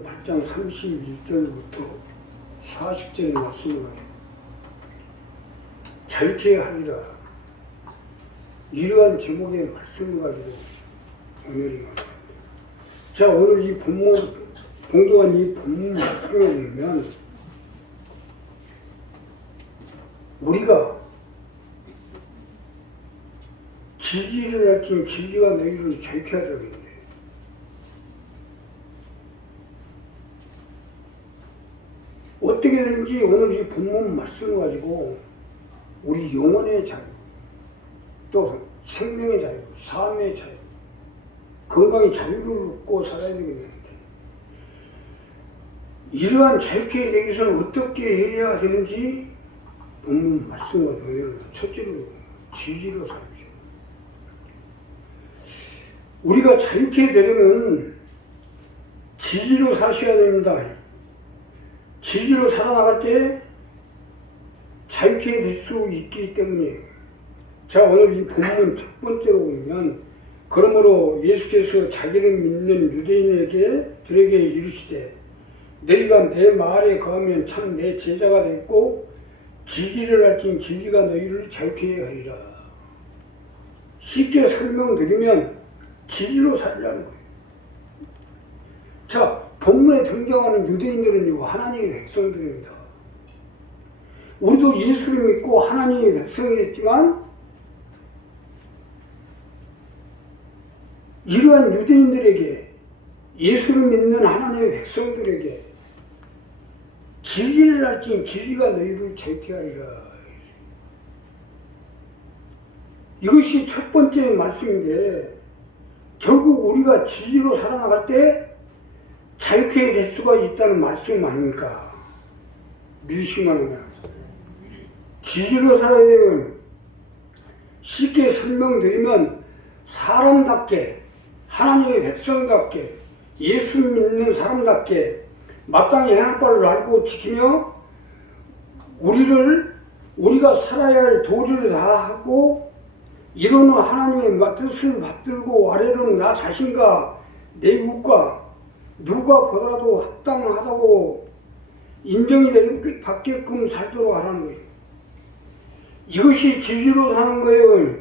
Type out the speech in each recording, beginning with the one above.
마태복음 8장 31절부터 40절의 말씀을 자유케 하리라. 이러한 제목의 말씀을 가지고 오늘이 자 오늘 이 본문 공도한 이 본문 말씀을 보면 우리가 지지를 할지 지지가 너희를 자유케 하라고 했는데 어떻게든지 오늘 이 본문 말씀을 가지고 우리 영혼의 자유, 또 생명의 자유, 삶의 자유, 건강의 자유를 얻고 살아야 되겠는데 이러한 자유케 되기 위해서는 어떻게 해야 되는지 본문 말씀과 논의를 첫째로 지지로 살십시오. 우리가 자유케 되려면 지지로 사셔야 됩니다. 지지로 살아나갈 때 자유케 될 수 있기 때문에 자 오늘 이 본문 첫 번째로 보면 그러므로 예수께서 자기를 믿는 유대인에게 들에게 이르시되 너희가 내 말에 거하면 참 내 제자가 됐고 지지를 할진 지지가 너희를 자유케 하리라. 쉽게 설명드리면 지지로 살라는 거예요 자 본문에 등장하는 유대인들은요 하나님의 백성들입니다. 우리도 예수를 믿고 하나님의 백성이었지만 이러한 유대인들에게 예수를 믿는 하나님의 백성들에게 진리를 할지 진리가 너희를 자유케 하리라. 이것이 첫 번째 말씀인데 결국 우리가 진리로 살아나갈 때 자유케 될 수가 있다는 말씀 아닙니까? 믿으시면 지지로 살아야 되면 쉽게 설명드리면 사람답게 하나님의 백성답게 예수 믿는 사람답게 마땅히 바를 알고 지키며 우리를 우리가 살아야 할 도리를 다 하고 이로는 하나님의 뜻을 받들고 아래로는 나 자신과 내 이웃과 누가 보더라도 합당하다고 인정이 되는 받게끔 살도록 하라는 거죠. 이것이 진리로 사는 거예요.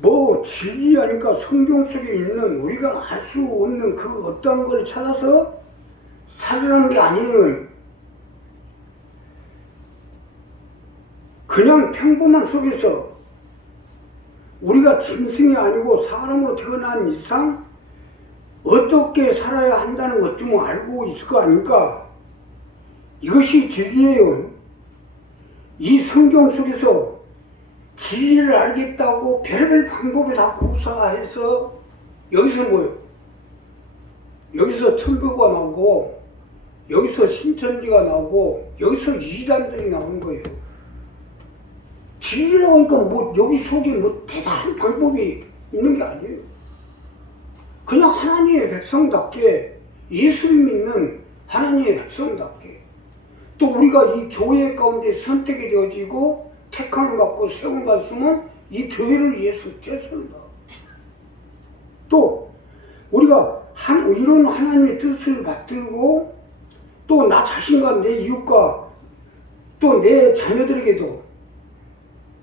뭐 진리하니까 성경 속에 있는 우리가 알 수 없는 그 어떤 걸 찾아서 살라는 게 아니에요. 그냥 평범한 속에서 우리가 짐승이 아니고 사람으로 태어난 이상 어떻게 살아야 한다는 것 좀 알고 있을 거 아닙니까? 이것이 진리예요. 이 성경 속에서 진리를 알겠다고 별별 방법을 다 구사해서 여기서 뭐요? 여기서 천부가 나오고 여기서 신천지가 나오고 여기서 이단들이 나오는 거예요. 진리라고 하니까 뭐 여기 속에 뭐 대단한 방법이 있는 게 아니에요. 그냥 하나님의 백성답게 예수를 믿는 하나님의 백성답게 또 우리가 이 교회 가운데 선택이 되어지고 택함을 받고 세움을 받으면 이 교회를 위해서 최선다. 또 우리가 한, 이런 하나님의 뜻을 받들고 또 나 자신과 내 이웃과 또 내 자녀들에게도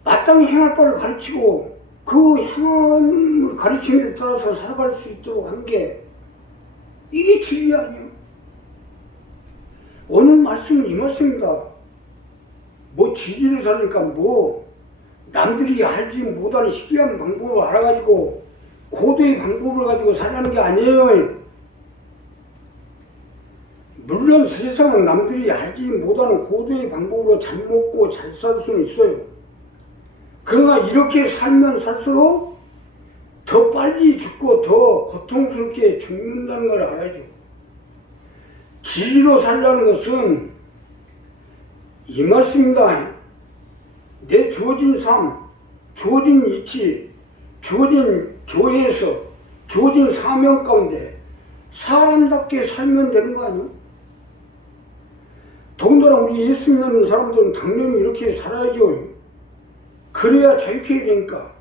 마땅히 행할 바를 가르치고 그 향함을 가르침에 따라서 살아갈 수 있도록 한 게 이게 진리 아니에요. 오늘 말씀은 이 말씀입니다. 뭐 진리를 살니까 뭐 남들이 알지 못하는 희귀한 방법을 알아가지고 고도의 방법을 가지고 살라는 게 아니에요. 물론 세상은 남들이 알지 못하는 고도의 방법으로 잘 먹고 잘 살 수는 있어요. 그러나 이렇게 살면 살수록 더 빨리 죽고 더 고통스럽게 죽는다는 걸 알아야죠. 진리로 살라는 것은 이 말씀입니다. 내 주어진 삶, 주어진 위치, 주어진 교회에서 주어진 사명 가운데 사람답게 살면 되는 거 아니에요? 더군다나 우리 예수 믿는 사람들은 당연히 이렇게 살아야죠. 그래야 자유케 되니까.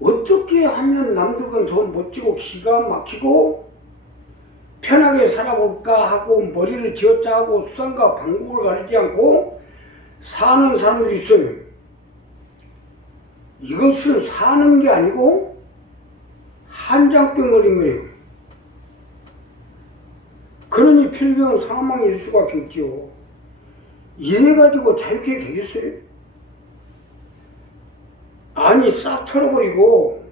어떻게 하면 남들은 더 멋지고 기가 막히고 편하게 살아볼까 하고 머리를 쥐어짜고 수단과 방법을 가리지 않고 사는 사람들이 있어요. 이것은 사는 게 아니고 한장병 걸린 거예요. 그러니 필경은 사망일 수밖에 없죠. 이래가지고 자유케 되겠어요? 아니 싹 털어버리고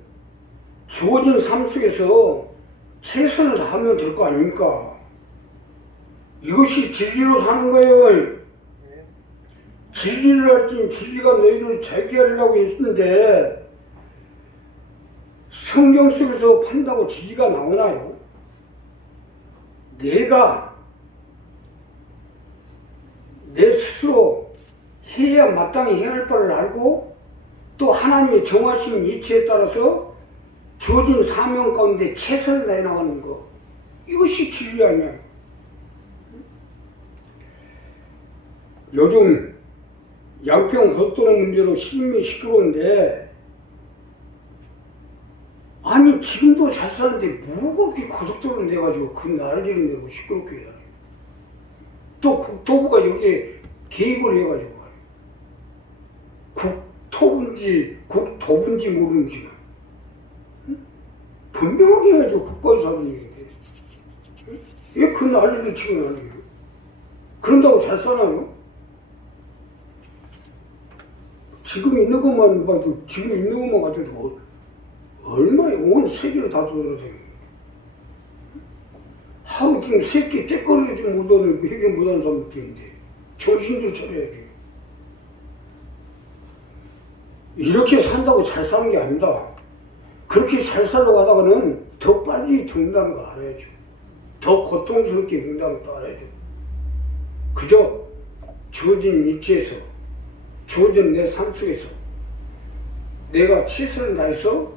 주어진 삶 속에서 최선을 다하면 될 거 아닙니까? 이것이 진리로 사는 거예요. 진리를 할지 진리가 너희를 하리라고 했는데 성경 속에서 판다고 진리가 나오나요? 내가 내 스스로 해야 마땅히 해야 할 바를 알고 또 하나님의 정하신 이치에 따라서 주어진 사명 가운데 최선을 다해 나가는 거 이것이 진리 아니야. 요즘 양평 고속도로 문제로 시민이 시끄러운데 아니 지금도 잘 사는데 뭐 그렇게 고속도로 내가지고 그 나라를 내고 시끄럽게 해. 또 국토부가 여기에 개입을 해가지고 국토 부인지 국토부인지 모르는지 분명하게 해야죠 하는 얘기인데 왜그 난리를 치고 난리예요? 그런다고 잘 사나요? 지금 있는 것만 봐도 지금 있는 것만 가져도 얼마에 온 세계를 다 돌아다니는 하루 지금 새끼 좀 못하는 해결 못하는 사람도 있는데 정신줄 차려야지 이렇게 산다고 잘 사는 게 아닙니다. 그렇게 잘 살려고 하다가는 더 빨리 죽는다는 거 알아야죠 더 고통스럽게 죽는다는 거 알아야 돼요 그저 주어진 위치에서 주어진 내 삶 속에서 내가 최선을 다해서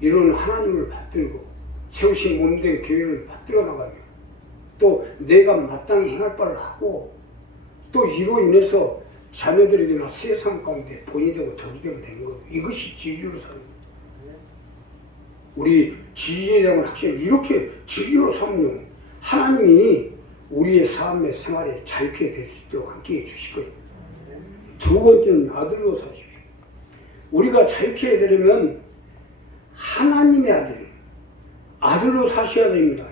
이런 하나님을 받들고 세우신 몸된 교회를 받들어 나가며 또 내가 마땅히 행할 바를 하고 또 이로 인해서 자녀들에게나 세상 가운데 본이 되고 덕이 되면 되는 거예요. 이것이 진리로 사는 거예요. 우리 대한 확신 이렇게 진리로 삼으면 하나님이 우리의 삶의 생활에 자유케 될수 있도록 함께 해 주실 거예요. 두 번째는 아들로 사십시오. 우리가 자유케 되려면 하나님의 아들, 아들로 사셔야 됩니다.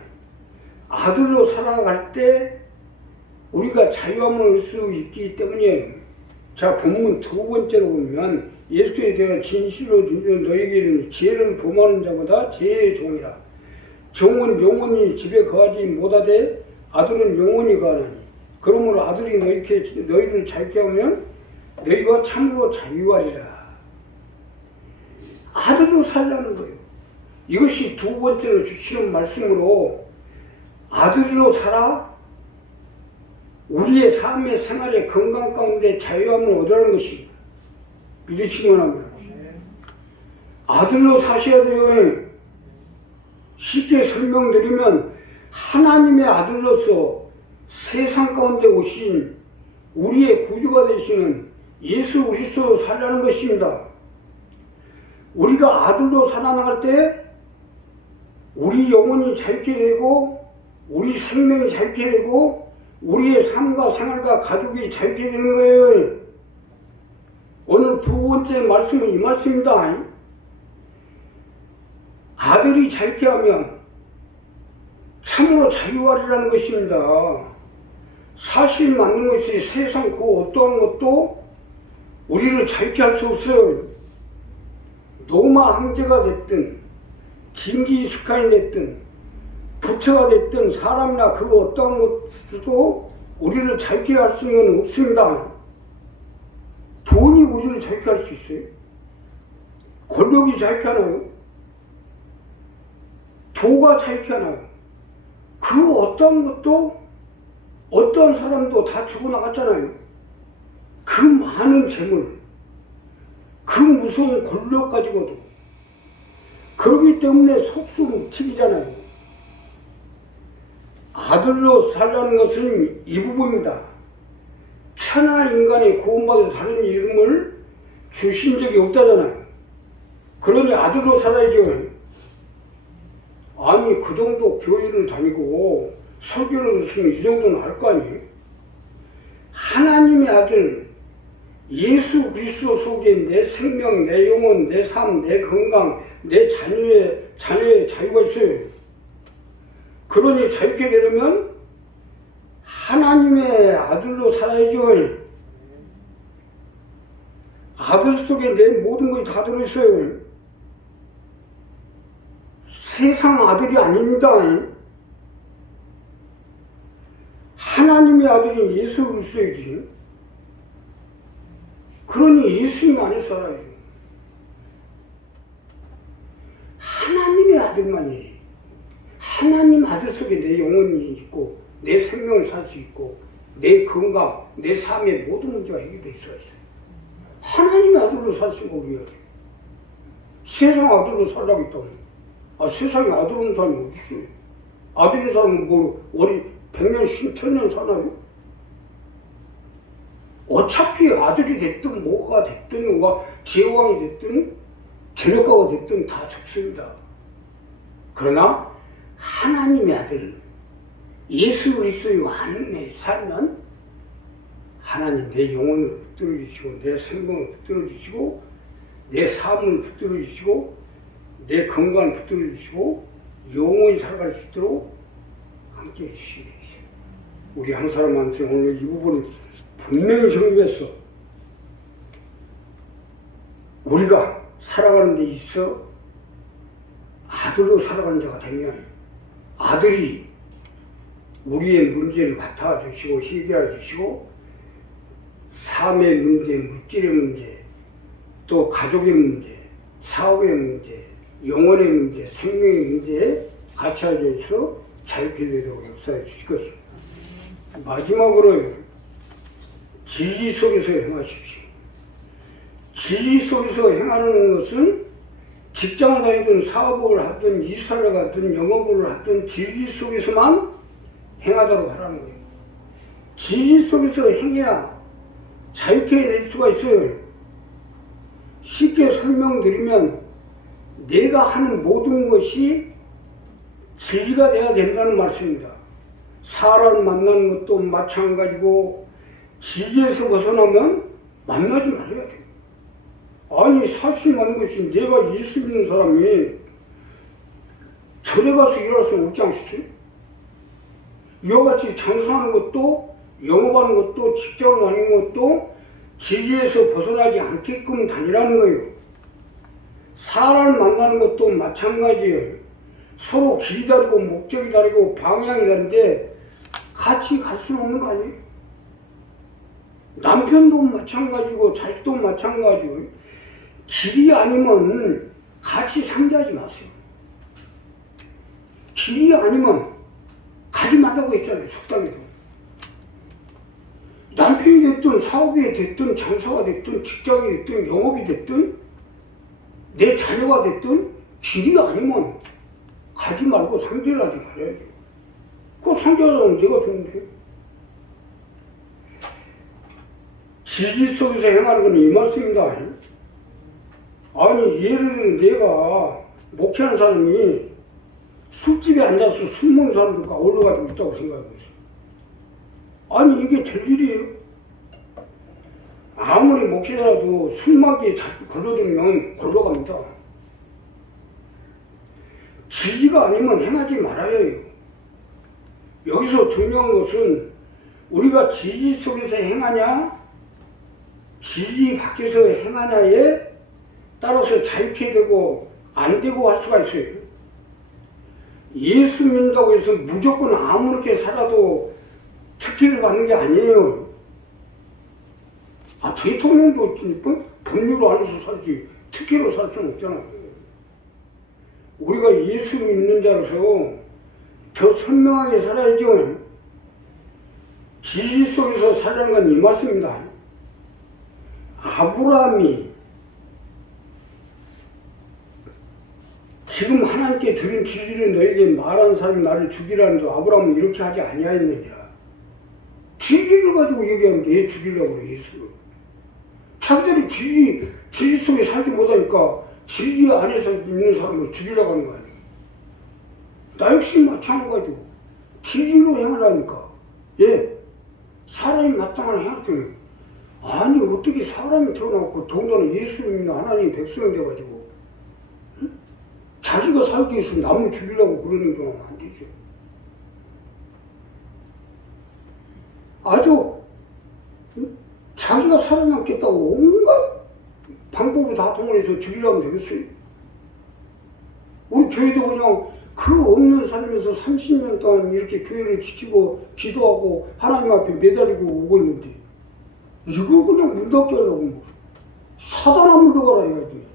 아들로 살아갈 때 우리가 자유함을 얻을 수 있기 때문이에요. 자, 본문 두 번째로 보면 예수께서 대하 진실로 진실로 너에게 이르니 지혜를 범하는 자보다 지혜의 종이라. 종은 영원히 집에 거하지 못하되 아들은 영원히 거하나니. 그러므로 아들이 너희께 너희를 자유케 하면 너희가 참으로 자유하리라. 아들로 살라는 거예요. 이것이 두 번째로 주시는 말씀으로 아들로 살아 우리의 삶의 생활의 건강 가운데 자유함을 얻으라는 것입니다. 믿으시면 합니다. 아들로 사셔야 돼요. 쉽게 설명드리면 하나님의 아들로서 세상 가운데 오신 우리의 구주가 되시는 예수 그리스도 살라는 것입니다. 우리가 아들로 살아나갈 때 우리 영혼이 자유케 되고 우리 생명이 자유케 되고 우리의 삶과 생활과 가족이 자유케 되는 거예요. 오늘 두 번째 말씀은 이 말씀입니다. 아들이 자유케 하면 참으로 자유하리라는 것입니다. 사실 맞는 것이 세상 그 어떠한 것도 우리를 자유케 할 수 없어요. 로마 황제가 됐든 징기스칸이 됐든 부처가 됐든 사람이나 그 어떠한 것도 우리를 자유케 할 수는 없습니다. 돈이 우리를 자유케 할 수 있어요? 권력이 자유케 하나요? 도가 자유케 하나요? 그 어떠한 것도 어떤 사람도 다 죽어나갔잖아요. 그 많은 재물, 그 무서운 권력 가지고도 그렇기 때문에 속수무책이잖아요. 아들로 살라는 것은 이 부분입니다. 천하 인간의 구원받은 다른 이름을 주신 적이 없다잖아요. 그러니 아들로 살아야죠. 아니 그 정도 교회를 다니고 설교를 했으면 이 정도는 알 거 아니에요. 하나님의 아들 예수 그리스도 속에 내 생명, 내 영혼, 내 삶, 내 건강, 내 자녀의 자녀의 자유가 있어요. 그러니 자유케 되려면 하나님의 아들로 살아야죠. 아들 속에 내 모든 것이 다 들어있어요. 세상 아들이 아닙니다. 하나님의 아들인 예수 그리스도이지. 그러니 예수님 안에 살아요. 하나님의 아들만이 하나님 아들 속에 내 영혼이 있고 내 생명을 살 수 있고 내 건강, 내 삶의 모든 문제가 해결될 수가 있어요. 하나님의 아들로 사신 거 우리가 세상 아들로 살라고 했다고. 아 세상에 아들 없는 사람이 어디 있어요? 아들인 사람은 뭐 어리 백년 신천년 사나요? 어차피 아들이 됐든 뭐가 됐든 뭐가 제왕이 됐든 제력가가 됐든 다 죽습니다. 그러나 하나님의 아들 예수 그리스도의 안에 살면 하나님 내 영혼을 붙들어 주시고 내 생명을 붙들어 주시고 내 삶을 붙들어 주시고 내 건강을 붙들어 주시고 영원히 살아갈 수 있도록 함께 해 주시게 되시오. 우리 한 사람한테 오늘 이 부분을 분명히 정리했어. 우리가 살아가는 데 있어 아들로 살아가는 자가 되면 아들이 우리의 문제를 맡아 주시고 해결해 주시고 삶의 문제, 물질의 문제, 또 가족의 문제, 사업의 문제, 영혼의 문제, 생명의 문제에 같이 하셔서 자유케 되도록 역사해 주실 것입니다. 마지막으로 진리 속에서 행하십시오. 진리 속에서 행하는 것은 직장을 다니든 사업을 하든 이사를 가든 영업을 하든 진리 속에서만 행하도록 하라는 거예요. 진리 속에서 행해야 자유케 될 수가 있어요. 쉽게 설명드리면 내가 하는 모든 것이 진리가 돼야 된다는 말씀입니다. 사람을 만나는 것도 마찬가지고 진리에서 벗어나면 만나지 말아야 돼요. 아니 사실 많은 것이 내가 예수 믿는 사람이 절에 가서 일할 수 없지 않겠어요? 이와 같이 장사하는 것도 영업하는 것도 직장을 다니는 것도 진리에서 벗어나지 않게끔 다니라는 거예요. 사람을 만나는 것도 마찬가지예요. 서로 길이 다르고 목적이 다르고 방향이 다른데 같이 갈 수는 없는 거 아니에요? 남편도 마찬가지고 자식도 마찬가지고 길이 아니면 같이 상대하지 마세요. 길이 아니면 가지 말라고 했잖아요. 속담에도. 남편이 됐든 사업이 됐든 장사가 됐든 직장이 됐든 영업이 됐든 내 자녀가 됐든 길이 아니면 가지 말고 상대를 하지 말아야죠. 그 상대하자면 내가 좋은데. 진리 속에서 행하는 건 이 말씀입니다. 아니 예를 들어 내가 목회하는 사람이 술집에 앉아서 술 먹는 사람들과 어울려가지고 있다고 생각해보세요. 아니 이게 될 일이에요? 아무리 목회자라도 술막이에 자꾸 걸러들면 걸러갑니다. 진리가 아니면 행하지 말아야 해요. 여기서 중요한 것은 우리가 진리 속에서 행하냐, 진리 밖에서 행하냐에 따라서 자유케 되고 안 되고 할 수가 있어요. 예수 믿는다고 해서 무조건 아무렇게 살아도 특혜를 받는 게 아니에요. 아, 대통령도 뭐 법률로 안에서 살지 특혜로 살 수는 없잖아요. 우리가 예수 믿는 자로서 더 선명하게 살아야죠. 진리 속에서 살라는 건 이 말씀입니다. 아브라함이 지금 하나님께 드린 진리를 너에게 말한 사람이 나를 죽이라는데 아브라함은 이렇게 하지 아니하였느니라. 진리를 가지고 얘기하면 내 죽이려고 그래, 예수를. 자기들이 진리, 진리 속에 살지 못하니까 진리 안에서 있는 사람을 죽이라고 하는 거 아니에요. 나 역시 마찬가지고 진리로 행하라니까. 예. 사람이 마땅한 행할때는 아니 어떻게 사람이 태어나고 더군다나 예수 믿는 하나님 백성이 돼가지고 응? 자기가 살기 위해서 남을 죽이려고 그러는 건 안 되죠. 아주 응? 자기가 살아남겠다고 온갖 방법을 다 동원해서 죽이려면 되겠어요. 우리 교회도 그냥 그 없는 삶에서 30년 동안 이렇게 교회를 지키고 기도하고 하나님 앞에 매달리고 오고 있는데 이거 그냥 문 닫게 하려고 뭐 사단아 물러가라 해야 돼.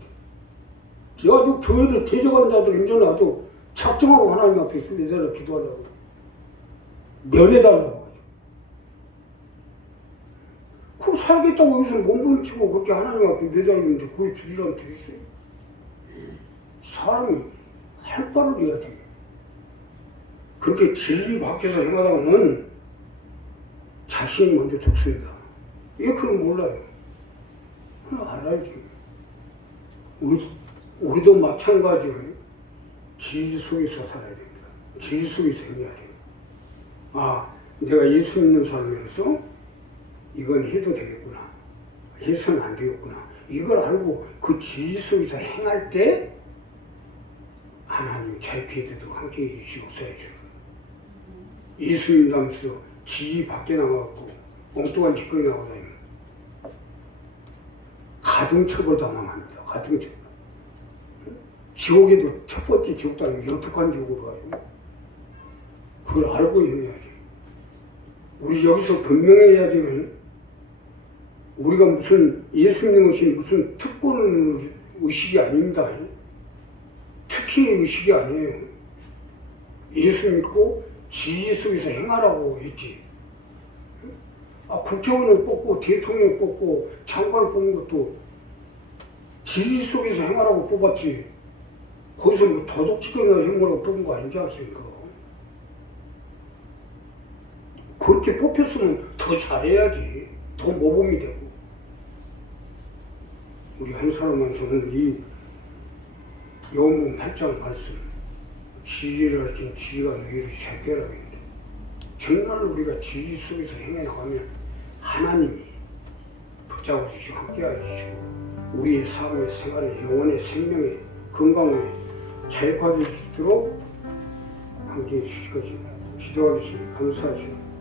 아주 교회를 대적하는 자들 이제는 아주 작정하고 하나님 앞에 매달려 기도하려고 멸해달라고 하죠. 그 살겠다고 여기서 몸부림치고 그렇게 하나님 앞에 매달리는데 그걸 죽이라면 되겠어요? 사람이 할 바를 해야 돼. 그렇게 진리 밖에서 행하다가는 자신이 먼저 죽습니다. 왜 그걸 몰라요? 그럼 알아야지. 우리, 우리도 마찬가지예요. 진리 속에서 살아야 됩니다. 진리 속에서 행해야 돼요. 아, 내가 예수 믿는 사람이라서 이건 해도 되겠구나. 해서는 안 되겠구나. 이걸 알고 그 진리 속에서 행할 때 하나님 자유피해도 함께 해주시고 써주고 예수 믿으면서 지위 밖에 나가고 엉뚱한 짓거리 나고 다니면 가중처벌 당합니다. 가중처벌. 지옥에도 첫 번째 지옥 다니면 영특한 지옥으로 가요. 그걸 알고 행해야지. 우리 여기서 분명해야 돼요. 우리가 무슨 예수 믿는 것이 무슨 특권 의식이 아닙니다. 특히 의식이 아니에요. 예수 믿고 지지 속에서 행하라고 했지. 아, 국회의원을 뽑고 대통령을 뽑고 장관을 뽑는 것도 지지 속에서 행하라고 뽑았지. 거기서 뭐 도덕지경이나 행보라고 뽑은 거 아니지 않습니까? 그렇게 뽑혔으면 더 잘해야지. 더 모범이 되고. 우리 한 사람 한 사람은 이 요문 8장 말씀 지지를 할지 지지가 너희를 새겨라 했는데 정말 우리가 지지 속에서 행해 나가면 하나님이 붙잡아 주시고 함께해 주시고 우리의 삶의 생활의 영혼의 생명의 건강에 자유화될 수 있도록 함께해 주실 것입니다. 기도하겠습니다. 감사하십니다.